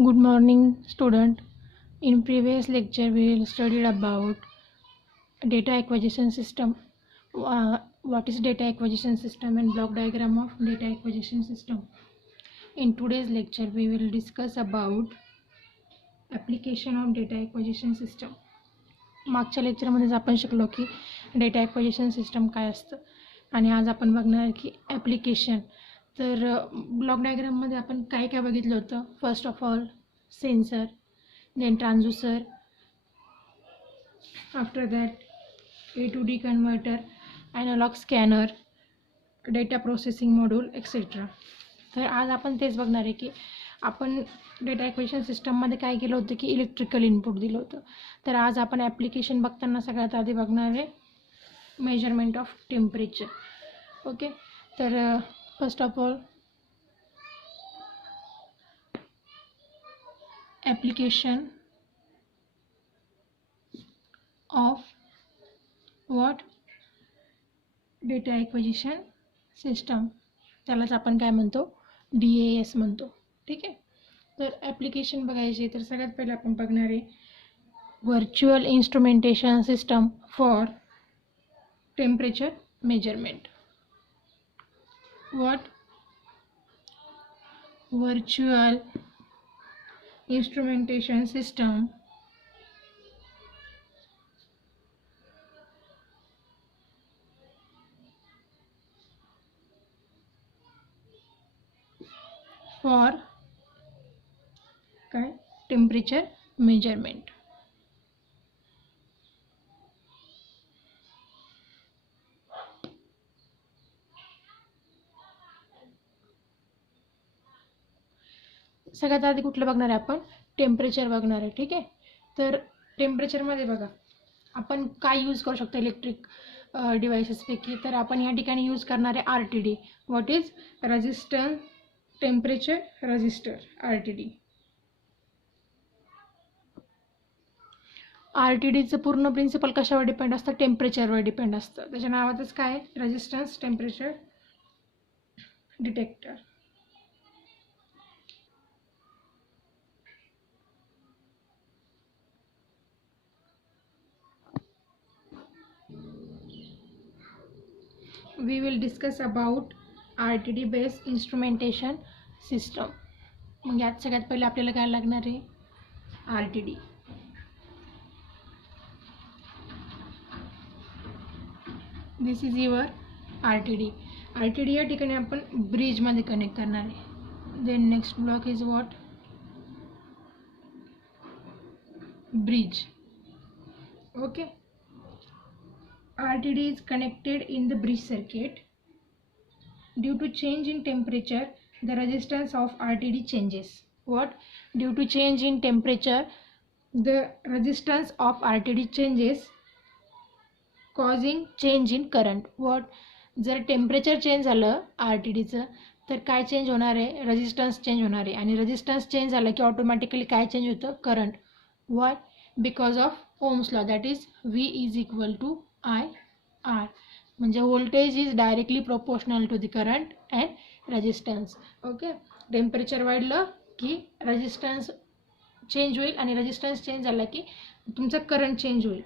Good morning, student. In previous lecture, we will studied about data acquisition system. What is data acquisition system and block diagram of data acquisition system. In today's lecture, we will discuss about application of data acquisition system. मागच्या लेक्चरमध्ये आपण शिकलो की data acquisition system काय असतं आणि आज आपण बघणार की ॲप्लिकेशन. तर ब्लॉक डायग्राममध्ये आपण काय काय बघितलं होतं. First of all sensor, then transducer, after that A to D converter, analogue scanner, data processing module etcetera. तर आज आपण तेच बघणार आहे की आपण डेटा ॲक्विजिशन सिस्टममध्ये काय केलं होतं की इलेक्ट्रिकल इनपुट दिलं होतं. तर आज आपण ॲप्लिकेशन बघताना सगळ्यात आधी बघणार आहे मेजरमेंट ऑफ टेम्परेचर. ओके, तर first of all application of what data acquisition system, त्यालाच आपण काय म्हणतो DAS म्हणतो. ठीक आहे, तर ॲप्लिकेशन बघायचे तर सगळ्यात पहिले आपण बघणार आहे virtual instrumentation system for temperature measurement. What virtual instrumentation system for काय टेम्परेचर मेजरमेंट. सगळ्यात आधी कुठलं बघणार आहे आपण टेम्परेचर बघणार आहे. ठीक आहे, तर टेम्परेचरमध्ये बघा आपण काय यूज करू शकतो इलेक्ट्रिक डिव्हाइसेसपैकी. तर आपण या ठिकाणी यूज करणार आहे RTD. What is resistance temperature register, RTD. RTDचं पूर्ण प्रिन्सिपल कशावर डिपेंड असतं, टेम्परेचरवर डिपेंड असतं. त्याच्या नावातच काय resistance temperature detector. We will discuss about RTD based instrumentation system. मग यात सगळ्यात पहिले आपल्याला काय लागणार आहे RTD. This is your RTD. RTD या ठिकाणी आपण ब्रिजमध्ये कनेक्ट करणार आहे. Then next block is what bridge. Okay, RTD is connected in the bridge circuit. Due to change in temperature, the resistance of RTD changes. What? Due to change in temperature, the resistance of RTD changes, causing change in current. What? जर temperature change झालं RTDचं तर काय change होणार आहे, resistance change होणार आहे. आणि resistance change झालं की ऑटोमॅटिकली काय चेंज होतं, current. Why? Because of Ohm's law, that is V is equal to IR. म्हणजे voltage is directly proportional to the current and resistance. Okay, temperature वाढलं की रेजिस्टन्स चेंज होईल आणि रेजिस्टन्स चेंज झाला की तुमचं करंट चेंज होईल.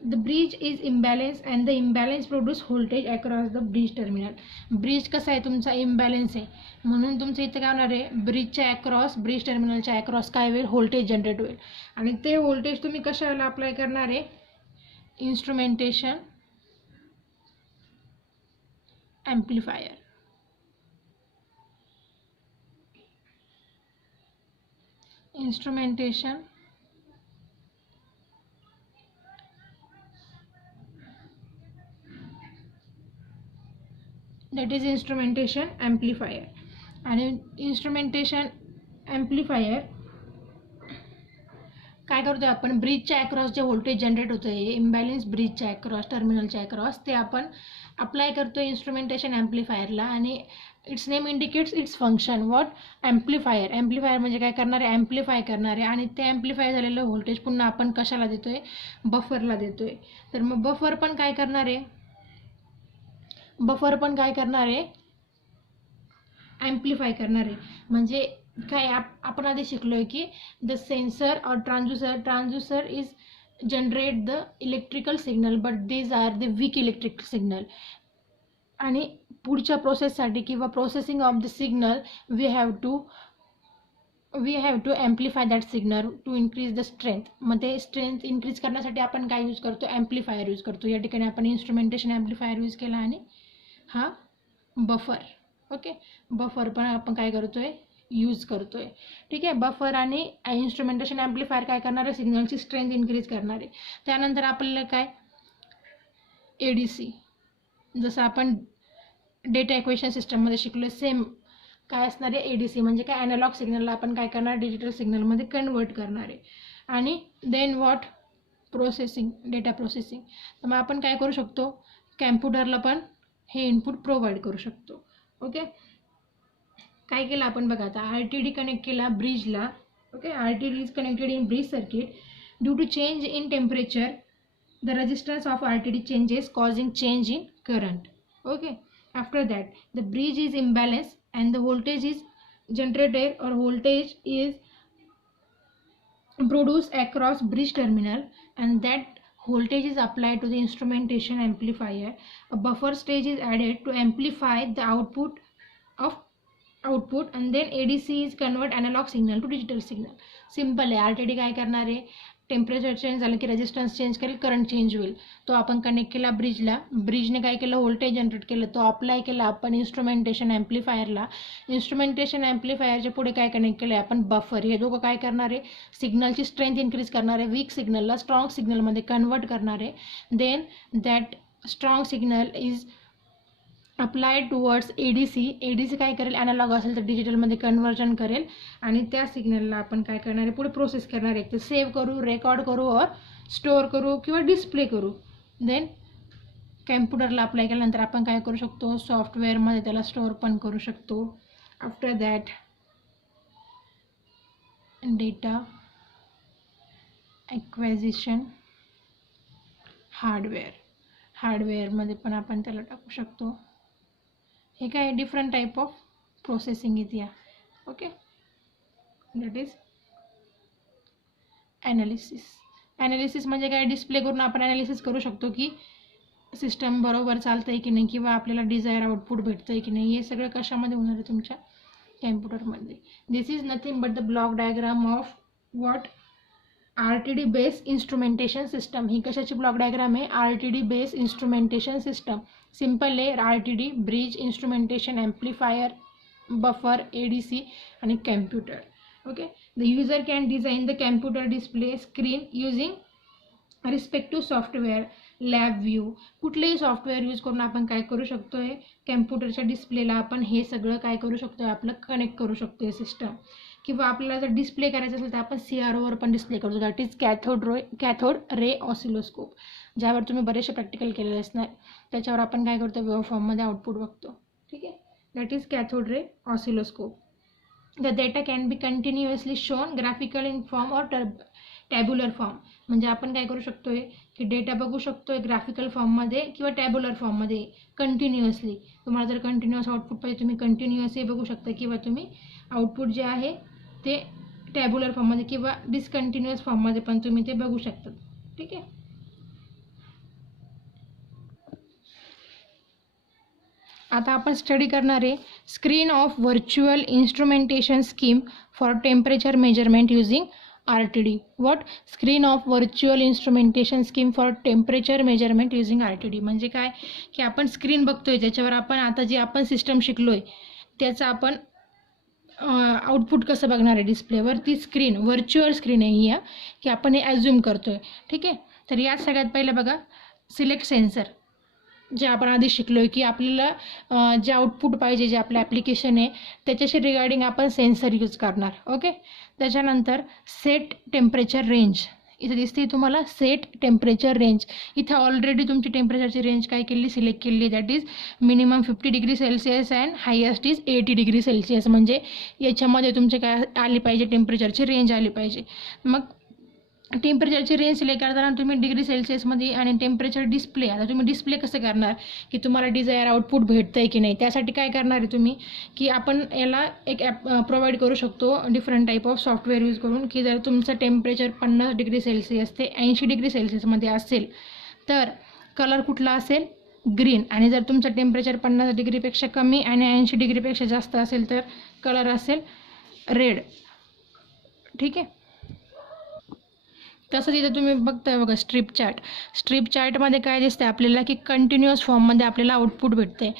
The bridge is imbalance and the imbalance produce voltage across the bridge terminal. Bridge कसा आहे तुमचा इम्बॅलेन्स आहे म्हणून तुमचं इथं काय होणार आहे, ब्रिजच्या अक्रॉस, ब्रिज टर्मिनलच्या अक्रॉस काय होईल, व्होल्टेज जनरेट होईल. आणि ते व्होल्टेज तुम्ही कशाला अप्लाय करणार आहे, instrumentation amplifier. Instrumentation that is instrumentation amplifier. आणि इन्स्ट्रुमेंटेशन ॲम्प्लिफायर काय करतो आपण, ब्रिजच्या अक्रॉस जे व्होल्टेज जनरेट होतं आहे इम्बॅलेन्स ब्रिजच्या अक्रॉस, टर्मिनलच्या अक्रॉस, ते आपण अप्लाय करतो इन्स्ट्रुमेंटेशन ॲम्प्लिफायरला. आणि it's name indicates its function. What? Amplifier. Amplifier म्हणजे काय करणार आहे, ॲम्प्लिफाय करणार आहे. आणि ते ॲम्प्लिफाय झालेलं व्होल्टेज पुन्हा आपण कशाला देतो आहे, बफरला देतो आहे. तर मग बफर पण काय करणार आहे, ॲम्प्लिफाय करणार आहे. म्हणजे काय आपण आधी शिकलोय की the sensor or transducer is generate the electrical signal but these are the weak electrical signal. आणि पुढच्या प्रोसेससाठी किंवा processing of the signal we have to amplify that signal to increase the strength. मग ते स्ट्रेंथ इन्क्रीज करण्यासाठी आपण काय use करतो, ॲम्प्लिफायर यूज करतो. या ठिकाणी आपण इन्स्ट्रुमेंटेशन ॲम्प्लिफायर यूज केला आणि हा बफर. ओके, बफर पण आपण काय करतोय, यूज करतोय. ठीक आहे, बफर आणि इन्स्ट्रुमेंटेशन ॲम्प्लिफायर काय करणार आहे, सिग्नलची स्ट्रेंथ इन्क्रीज करणार आहे. त्यानंतर आपल्याला काय ADC, जसं आपण डेटा इक्वेशन सिस्टममध्ये शिकलो सेम काय असणार आहे, ADC म्हणजे काय, ॲनालॉग सिग्नलला आपण काय करणार, डिजिटल सिग्नलमध्ये कन्वर्ट करणार आहे. आणि then what, processing, data processing. तर मग आपण काय करू शकतो, कॅम्प्युटरला पण हे इनपुट प्रोव्हाइड करू शकतो. ओके, काय केलं आपण बघा आता, RTD कनेक्ट केला ब्रिजला. Okay, RTD is connected in bridge circuit. Due to change in temperature the resistance of RTD changes causing change in current. Okay, after that the bridge is imbalanced and the voltage is generated or voltage is produced across bridge terminal and that voltage is applied to the instrumentation amplifier. A buffer stage is added to amplify the output and then ADC is convert analog signal to digital signal. Simple आहे. RTD काय करणार आहे, temperature change झालं की resistance change करेल, current change होईल. तो आपण कनेक्ट केला ब्रिजला, ब्रिजने काय केलं, व्होल्टेज जनरेट केलं, तो अप्लाय केला आपण इन्स्ट्रुमेंटेशन ॲम्प्लिफायरला. इन्स्ट्रुमेंटेशन ॲम्प्लिफायरच्या पुढे काय कनेक्ट केलं आपण, बफर. हे दोघं काय करणार आहे, सिग्नलची स्ट्रेंथ इन्क्रीज करणार आहे, वीक सिग्नलला स्ट्रॉंग सिग्नलमध्ये कन्वर्ट करणार आहे. Then that strong signal is applied towards ADC काय करेल, ॲनालॉग असेल तर डिजिटलमध्ये कन्वर्जन करेल आणि त्या सिग्नलला आपण काय करणार आहे, पुढे प्रोसेस करणार आहे. ते सेव्ह करू, रेकॉर्ड करू और स्टोअर करू किंवा डिस्प्ले करू. देन कॅम्प्युटरला अप्लाय केल्यानंतर आपण काय करू शकतो, सॉफ्टवेअरमध्ये त्याला स्टोअर पण करू शकतो. आफ्टर दॅट डेटा ॲक्वेजिशन हार्डवेअरमध्ये पण आपण त्याला टाकू शकतो. हे काय डिफरंट टाईप ऑफ प्रोसेसिंग आहेत या. ओके, दॅट इज ॲनालिसिस म्हणजे काय, डिस्प्ले करून आपण ॲनालिसिस करू शकतो की सिस्टम बरोबर चालतं आहे की नाही किंवा आपल्याला डिझायर आउटपुट भेटतं आहे की नाही. हे सगळं कशामध्ये होणार आहे, तुमच्या कॅम्प्युटरमध्ये. This is nothing but the block diagram of what, RTD base instrumentation system. ही कशाची ब्लॉक डायग्राम आहे, RTD base instrumentation system. Simple आहे, RTD bridge, instrumentation amplifier, buffer, ADC आणि computer. Okay, the user can design the computer display screen using respective software, LabVIEW. कुठलेही software use करून आपण काय करू शकतो आहे, कॅम्प्युटरच्या डिस्प्लेला आपण हे सगळं काय करू शकतो, आपलं कनेक्ट करू शकतो आहे सिस्टम. किंवा आपल्याला जर डिस्प्ले करायचं असेल तर आपण CROवर पण डिस्प्ले करतो, that is cathode ray oscilloscope, ज्यावर तुम्ही बरेचसे प्रॅक्टिकल केलेले असणार. त्याच्यावर आपण काय करतो, वेव्ह फॉर्ममध्ये आउटपुट बघतो. ठीक आहे, that is cathode ray oscilloscope. The data can be continuously shown graphical in form और टॅब्युलर फॉर्म. म्हणजे आपण काय करू शकतो आहे की डेटा बघू शकतो आहे ग्राफिकल फॉर्ममध्ये किंवा टॅब्युलर फॉर्ममध्ये कंटिन्युअसली. तुम्हाला जर कंटिन्युअस आउटपुट पाहिजे तुम्ही कंटिन्युअसही बघू शकता किंवा तुम्ही आउटपुट जे आहे ते टॅब्युलर फॉर्ममध्ये किंवा डिसकंटिन्युअस फॉर्ममध्ये पण तुम्ही ते बघू शकता. ठीक आहे, आता आपण स्टडी करणार आहे screen of virtual instrumentation scheme for temperature measurement using RTD. What, screen of virtual instrumentation scheme for temperature measurement using RTD. म्हणजे काय की आपण स्क्रीन बघतोय, त्याच्यावर आपण आता जे आपण सिस्टम शिकलोय त्याचं आपण आउटपुट कसं बघणार आहे डिस्प्लेवर. ती स्क्रीन व्हर्च्युअल स्क्रीन आहे ही, की आपण हे ॲझ्युम करतोय. ठीक आहे, तर यात सगळ्यात पहिलं बघा सिलेक्ट सेन्सर, जे आपण आधी शिकलो आहे की आपल्याला जे आउटपुट पाहिजे, जे आपलं ॲप्लिकेशन आहे त्याच्याशी रिगार्डिंग आपण सेन्सर यूज करणार. ओके, त्याच्यानंतर सेट टेम्परेचर रेंज, इथे दिसते तुम्हाला सेट टेम्परेचर रेंज. इथं ऑलरेडी तुमची टेम्परेचरची रेंज काय केली, सिलेक्ट केली, that is minimum 50 degree Celsius and highest is 80 degree Celsius. म्हणजे याच्यामध्ये तुमचे काय आली पाहिजे, टेम्परेचरची रेंज आली पाहिजे. मग टेम्परेचरची रेंज सिलेक्ट करताना तुम्ही डिग्री सेल्सिअसमध्ये आणि टेम्परेचर डिस्प्ले, आता तुम्ही डिस्प्ले कसं करणार की तुम्हाला डिझायर आउटपुट भेटतं आहे की नाही, त्यासाठी काय करणार आहे तुम्ही की आपण याला एक ॲप प्रोव्हाइड करू शकतो different type of software use करून, की जर तुमचं टेम्परेचर 50 डिग्री सेल्सिअस ते 80 डिग्री सेल्सिअसमध्ये असेल तर कलर कुठला असेल, ग्रीन. आणि जर तुमचं टेम्परेचर 50 डिग्रीपेक्षा कमी आणि 80 डिग्रीपेक्षा जास्त असेल तर कलर असेल रेड. ठीक आहे. तसंच इथं तुम्ही बघताय बघा स्ट्रीप चार्टमध्ये काय दिसतं आपल्याला की कंटिन्युअस फॉर्ममध्ये आपल्याला आउटपुट भेटते.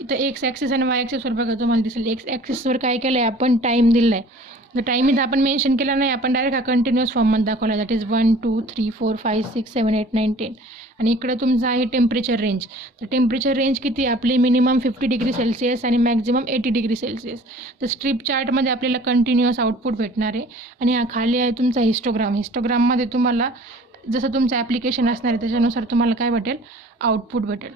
इथं एक्स ॲक्सिस आणि वाय ॲक्सिसवर बघा तुम्हाला दिसेल. एक्स ॲक्सिसवर काय केलं आहे आपण, टाईम दिला आहे. तर टाईम इथं आपण मेन्शन केला नाही, आपण डायरेक्ट हा कंटिन्युअस फॉर्ममध्ये दाखवला, दॅट इज 1 2 3 4 5 6 7 8 9 10. आणि इकडं तुमचं आहे टेम्परेचर रेंज. तर टेम्परेचर रेंज किती आपली, मिनिमम 50 डिग्री सेल्सिअस आणि मॅक्झिमम 80 डिग्री सेल्सिअस. तर स्ट्रीप चार्टमध्ये आपल्याला कंटिन्युअस आउटपुट भेटणार आहे. आणि हा खाली आहे तुमचा हिस्टोग्राममध्ये तुम्हाला जसं तुमचं ॲप्लिकेशन असणार आहे त्याच्यानुसार तुम्हाला काय भेटेल, आउटपुट भेटेल.